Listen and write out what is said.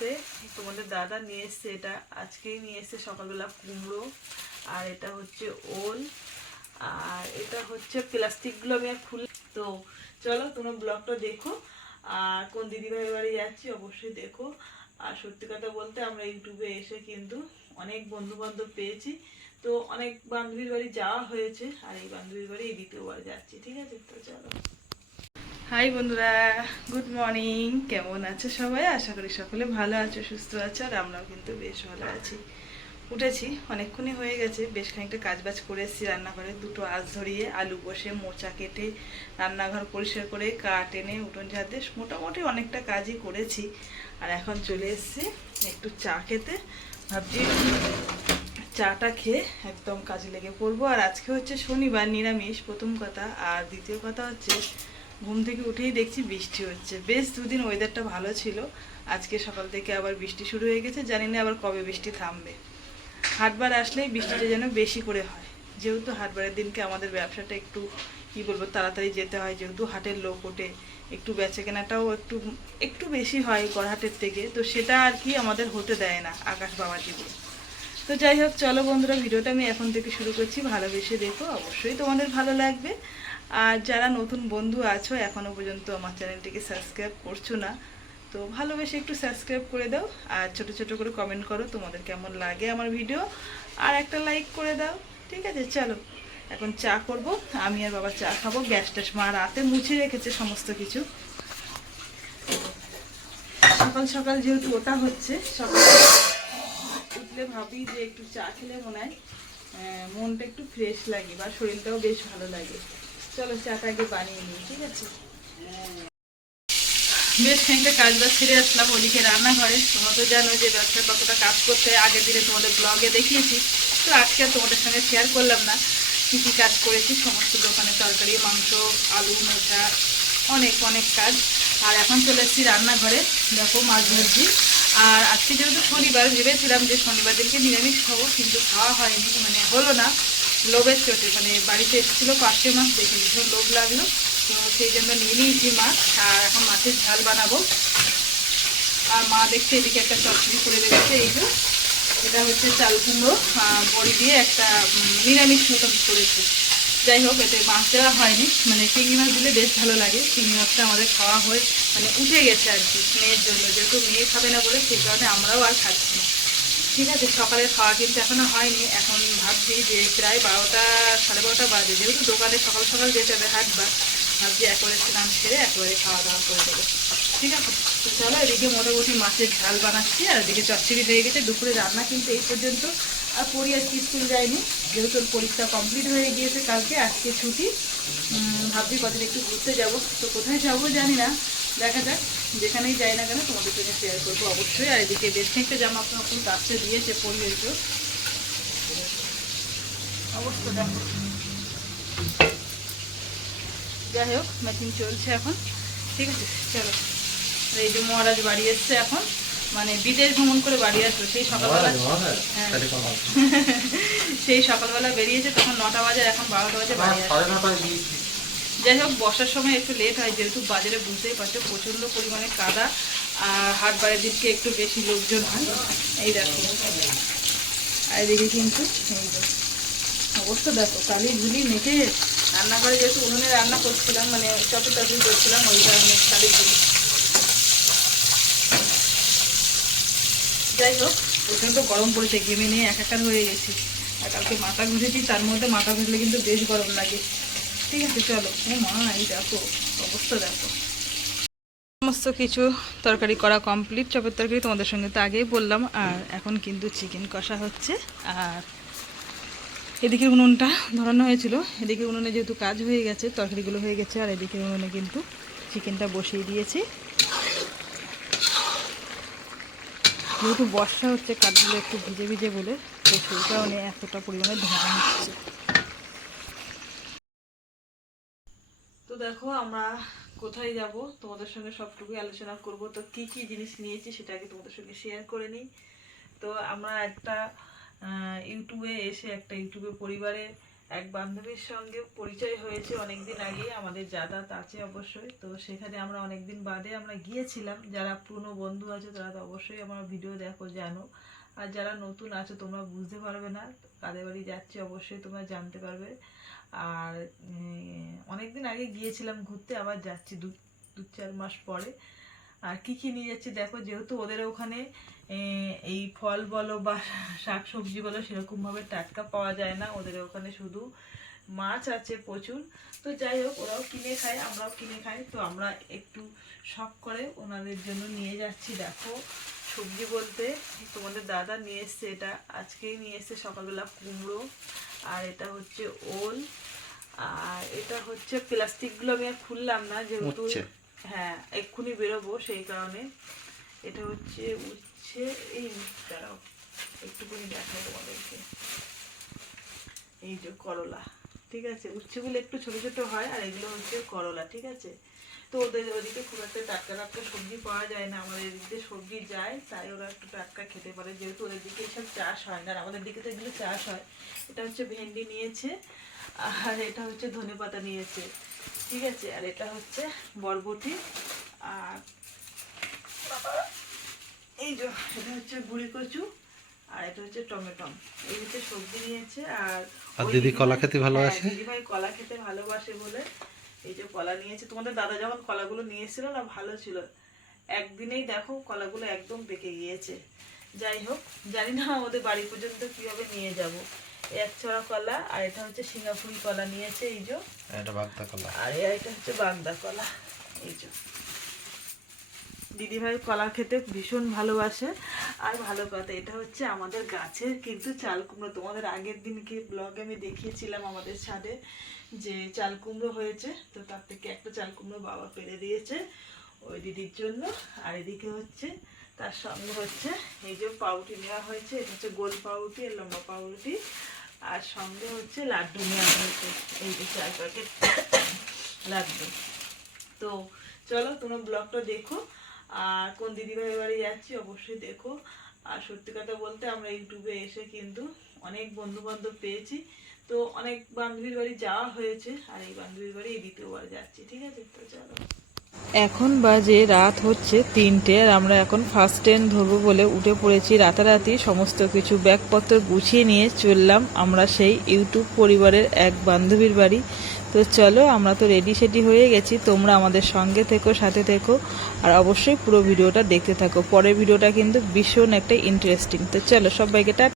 তে তোমাদের দাদা নিয়ে এসছে এটা, আজকেই নিয়ে এসছে সকালবেলা কুমড়ো, আর এটা হচ্ছে ওল, আর এটা হচ্ছে প্লাস্টিকগুলো আমি আর খুলে তো চলো তোমরা ব্লগটা দেখো, আর কোন দিদিভাই বাড়ি যাচ্ছি অবশ্যই দেখো। আর সত্যি কথা বলতে আমরা ইউটিউবে এসে কিন্তু অনেক বন্ধু বান্ধব পেয়েছি। তো অনেক বান্ধবীর বাড়ি যাওয়া হয়েছে, আর এই বান্ধবীর বাড়ি এই দ্বিতীয়বার যাচ্ছি, ঠিক আছে? তো চলো। হাই বন্ধুরা। গুড মর্নিং কেমন আছো সবাই? আশা করি সকলে ভালো আছো, সুস্থ আছো, আর আমরাও কিন্তু বেশ ভালো আছি। উঠেছি। অনেকক্ষণই হয়ে গেছে। বেশ খানিকটা কাজবাজ করে এসেছি রান্নাঘরে। দুটো আঁচ ধরিয়ে, আলু বসে মোচা কেটে, রান্নাঘর পরিষ্কার করে, কাঠ এনে, উঠোন ঝাঁতে মোটামুটি অনেকটা কাজই করেছি। আর এখন চলে এসেছি একটু চা খেতে। ভাবছি চাটা খেয়ে একদম কাজে লেগে পড়ব। আর আজকে হচ্ছে শনিবার, নিরামিষ। প্রথম কথা। আর দ্বিতীয় কথা হচ্ছে ঘুম থেকে উঠেই দেখছি বৃষ্টি হচ্ছে। বেশ দুদিন ওয়েদারটা ভালো ছিল। আজকে সকাল থেকে আবার বৃষ্টি শুরু হয়ে গেছে। জানি না আবার কবে বৃষ্টি থামবে। হাটবার আসলেই বৃষ্টিটা যেন বেশি করে হয়। যেহেতু হাটবারের দিনকে আমাদের ব্যবসাটা একটু, কি বলব, তাড়াতাড়ি যেতে হয়। যেহেতু হাটের লোক ওঠে, একটু বেচা কেনাটাও একটু একটু বেশি হয় গড়হাটের থেকে। তো সেটা আর কি আমাদের হতে দেয় না আকাশ বাবা জীবন। তো যাই হোক, চলো বন্ধুরা, ভিডিওটা আমি এখন থেকে শুরু করছি। ভালোবেসে দেখো, অবশ্যই তোমাদের ভালো লাগবে। আর যারা নতুন বন্ধু আছো, এখনও পর্যন্ত আমার চ্যানেলটিকে সাবস্ক্রাইব করছ না, তো ভালোবেসে একটু সাবস্ক্রাইব করে দাও আর ছোট ছোট করে কমেন্ট করো তোমাদের কেমন লাগে আমার ভিডিও আর একটা লাইক করে দাও, ঠিক আছে? চলো, এখন চা করব, আমি আর বাবা চা খাব, গ্যাস ট্যাস মা রাতে মুছে রেখেছে সমস্ত কিছু। সকাল সকাল যেহেতু ওটা হচ্ছে, সকাল উঠলে ভাবি যে একটু চা খেলে মনে হয় মনটা একটু ফ্রেশ লাগে বা শরীরটাও বেশ ভালো লাগে। চলো চাটা আগে বানিয়ে নিই, ঠিক আছে? বেশ খানিকটা কাজ বাজ ছেড়ে আসলাম ওদিকে রান্নাঘরে। তোমরা তো জানো যে ব্যবসায় কতটা কাজ করতে হয়। আগের দিনে তোমাদের ব্লগে দেখিয়েছি। তো আজকে আর তোমাদের সঙ্গে শেয়ার করলাম না। কী কী কাজ করেছি, সমস্ত দোকানে তরকারি, মাংস, আলু, মোচা, অনেক অনেক কাজ। আর এখন চলে এসেছি রান্নাঘরে। দেখো মাছ ভাজি আর আজকে যেহেতু শনিবার, ভেবেছিলাম যে শনিবার দিনকে নিরামিষ খাব, কিন্তু খাওয়া হয়নি মানে হলো না। লোভের চোটে মানে বাড়িতে এসেছিল, পাঁচশো মাছ দেখে ভীষণ লোভ লাগল। তো সেই জন্য নিয়ে নিয়েছি মাছ আর এখন মাছের ঝাল বানাবো। আর মা দেখছে এদিকে একটা চচ্চড়ি করে রেখেছে এই যে। এটা হচ্ছে চাল কুমড়ো বড়ি দিয়ে একটা নিরামিষ মতন করেছে। যাই হোক, এতে মাছ দেওয়া হয়নি। মানে চিংড়ি মাছ দিলে বেশ ভালো লাগে। চিংড়ি মাছটা আমাদের খাওয়া হয়ে মানে উঠে গেছে আর কি, মেয়ের জন্য। যেহেতু মেয়ে খাবে না বলে, সেই কারণে আমরাও আর খাচ্ছি না। ঠিক আছে সকালের খাওয়া কিন্তু এখনও হয়নি। এখন ভাবছি যে প্রায় বারোটা, সাড়ে বারোটা বাজে। যেহেতু দোকানে সকাল সকাল যেতে হবে হাটবার। ভাবছি একবারে স্নান সেরে একবারে খাওয়া দাওয়া করে দেবো। ঠিক আছে? তো চলো, এদিকে মোটামুটি মাছের ঝাল বানাচ্ছি, আর এদিকে চচ্চড়ি হয়ে গেছে। দুপুরে রান্না কিন্তু এই পর্যন্ত। আর পড়ি আজকে স্কুল যায়নি, যেহেতু পরীক্ষা কমপ্লিট হয়ে গিয়েছে কালকে, আজকে ছুটি। ভাবছি কদিন একটু ঘুরতে যাব। তো কোথায় যাব জানি না। দেখা যাক যেখানেই যাই না কেন তোমাদের সঙ্গে শেয়ার করব অবশ্যই। আর এদিকে বেশ খানিকটা জামা কাপড় কাছে দিয়েছে পরিয়েছো অবস্থা দেখো। যাই হোক ম্যাচিং চলছে এখন। ঠিক আছে চলো। এই যে মহারাজ বাড়ি এসছে এখন। মানে বিদেশ ভ্রমণ করে বাড়ি আসলো। সেই সকালবেলা হ্যাঁ। সেই সকালবেলা বেরিয়েছে তখন নটা বাজে এখন বারোটা বাজে বাড়ি আসছে। যাই হোক, বর্ষার সময় একটু লেট হয়, যেহেতু বাজারে বুঝতেই পারছ, প্রচণ্ড পরিমাণে কাদা, আর হাট বাড়ির দিকে একটু বেশি লোকজন হয় এই দেখো। আর এদিকে কিন্তু অবশ্য দেখো, কালি ঝুলি মেখে রান্নাঘরে যেহেতু উনুনে রান্না করছিলাম মানে তরকারি করছিলাম, ওই কারণে কালি ঝুলি। যাই হোক, প্রচণ্ড গরম পড়েছে, ঘেমে নিয়ে একাকার হয়ে গেছি। আর কালকে মাথা ঘুষেছি, তার মধ্যে মাথা ঘুষলে কিন্তু বেশ গরম লাগে। ঠিক আছে, চলো। মা, এই দেখো, অবস্থা দেখো। সমস্ত কিছু তরকারি করা কমপ্লিট চপের তরকারি তোমাদের সঙ্গে তো আগেই বললাম, আর এখন কিন্তু চিকেন কষা হচ্ছে। আর এদিকে উনুনটা ধরানো হয়েছিল। এদিকে উনুনে যেহেতু কাজ হয়ে গেছে, তরকারিগুলো হয়ে গেছে, আর এদিকে উনুনে কিন্তু চিকেনটা বসিয়ে দিয়েছি। যেহেতু বর্ষা হচ্ছে, কাঠগুলো একটু ভিজে ভিজে বলে, তো সেই কারণে এতটা পরিমাণে ধোঁয়া হচ্ছে। দেখো আমরা কোথায় যাব? তোমাদের সঙ্গে সবটুকুই আলোচনা করব। তো কি কি জিনিস নিয়েছি সেটা আগে তোমাদের সঙ্গে শেয়ার করে নিই। তো আমরা একটা ইউটিউবে এসে একটা ইউটিউবে পরিবারে এক বান্ধবীর সঙ্গে পরিচয় হয়েছে অনেকদিন আগে। আমাদের যাতায়াত আছে অবশ্যই। তো সেখানে আমরা অনেকদিন বাদে আমরা গিয়েছিলাম। যারা পুরনো বন্ধু আছে তারা তো অবশ্যই আমার ভিডিও দেখো, জানো। আর যারা নতুন আছো, তোমরা বুঝতে পারবে না, কাদের বাড়ি যাচ্ছি, অবশ্যই তোমরা জানতে পারবে। আর অনেক দিন আগে গিয়েছিলাম ঘুরতে, আবার যাচ্ছি দু দু চার মাস পরে। আর কি কি নিয়ে যাচ্ছি, দেখো, যেহেতু ওদের ওখানে এই ফল বলো বা শাক সবজি বলো, সেরকমভাবে টাটকা পাওয়া যায় না। ওদের ওখানে শুধু মাছ আছে প্রচুর। তো যাই হোক, ওরাও কিনে খায়, আমরাও কিনে খাই। তো আমরা একটু শখ করে ওনাদের জন্য নিয়ে যাচ্ছি, দেখো। সবজি বলতে তোমাদের দাদা নিয়ে এসছে এটা। আজকেই নিয়ে এসছে সকালবেলা কুমড়ো আর এটা হচ্ছে ওল আর এটা হচ্ছে প্লাস্টিকগুলো আমি আর খুললাম না যেহেতু হ্যাঁ এক্ষুনি বেরোবো সেই কারণে। এটা হচ্ছে উচ্ছে এই দাঁড়াও একটুখানি দেখাই তোমাদেরকে। এই যে করলা। ঠিক আছে? উচ্ছেগুলো একটু ছোট ছোট হয় আর এগুলো হচ্ছে করলা, ঠিক আছে? তো ওদের ওদিকে খুব একটা টাটকা টাটকা সবজি পাওয়া যায় না। আমাদের এদিকে সবজি যায়, তাই ওরা একটু টাটকা খেতে পারে। যেহেতু ওদের দিকে এসব চাষ হয় না, আর আমাদের দিকে তো এগুলো চাষ হয়। এটা হচ্ছে ভেন্ডি নিয়েছে, আর এটা হচ্ছে ধনেপাতা নিয়েছে, ঠিক আছে? আর এটা হচ্ছে বরবটি, আর এই যে, এটা হচ্ছে গুড়ি কচু, আর এটা হচ্ছে টমেটো এই হচ্ছে সবজি নিয়েছে, আর আর দিদি কলা খেতে ভালোবাসে? হ্যাঁ, দিদিভাই কলা খেতে ভালোবাসে বলে। এই যে কলা নিয়েছে। তোমাদের দাদা যখন কলাগুলো নিয়েছিল না ভালো ছিল। একদিনেই দেখো কলাগুলো একদম পেকে গিয়েছে। যাই হোক জানি না আমাদের বাড়ি পর্যন্ত কীভাবে নিয়ে যাব। এক ছড়া কলা আর এটা হচ্ছে সিঙ্গাপুরি কলা নিয়েছে এই যে। এটা বাগদা কলা। আর এটা হচ্ছে বান্দা কলা এই যে। দিদিভাই কলা খেতে ভীষণ ভালোবাসে। আর ভালো কথা, এটা হচ্ছে আমাদের গাছের কিন্তু চাল কুমড়ো। তোমাদের আগের দিনকে ব্লগে আমি দেখিয়েছিলাম আমাদের ছাদে যে চাল কুমড়ো হয়েছে, তো তার থেকে একটা চাল কুমড়ো বাবা পেরে দিয়েছে ওই দিদির জন্য। আর এদিকে হচ্ছে, তার সঙ্গে হচ্ছে এই যে পাউরুটি নেওয়া হয়েছে, এটা হচ্ছে গোল পাউরুটি আর লম্বা পাউরুটি। আর সঙ্গে হচ্ছে লাড্ডু নেওয়া হয়েছে, এই যে চার প্যাকেট লাড্ডু। তো চলো তোমরা ব্লগটা দেখো। আর কোন দিদিভাই বাড়ি যাচ্ছি অবশ্যই দেখো। আর সত্যি কথা বলতে আমরা ইউটিউবে এসে কিন্তু অনেক বন্ধু বান্ধব পেয়েছি। তো অনেক বান্ধবীর বাড়ি যাওয়া হয়েছে, আর এই বান্ধবীর বাড়ি এই দ্বিতীয়বার যাচ্ছি, ঠিক আছে? তো চলো। এখন বাজে, রাত হচ্ছে তিনটে আর আমরা এখন ফার্স্ট ট্রেন ধরবো বলে উঠে পড়েছি। রাতারাতি সমস্ত কিছু ব্যাগপত্র গুছিয়ে নিয়ে চললাম আমরা সেই ইউটিউব পরিবারের এক বান্ধবীর বাড়ি। তো চলো, আমরা তো রেডি সেডি হয়ে গেছি। তোমরা আমাদের সঙ্গে থেকো, সাথে থেকো আর অবশ্যই পুরো ভিডিওটা দেখতে থাকো। পরের ভিডিওটা কিন্তু ভীষণ একটা ইন্টারেস্টিং তো চলো, সবাইকে টা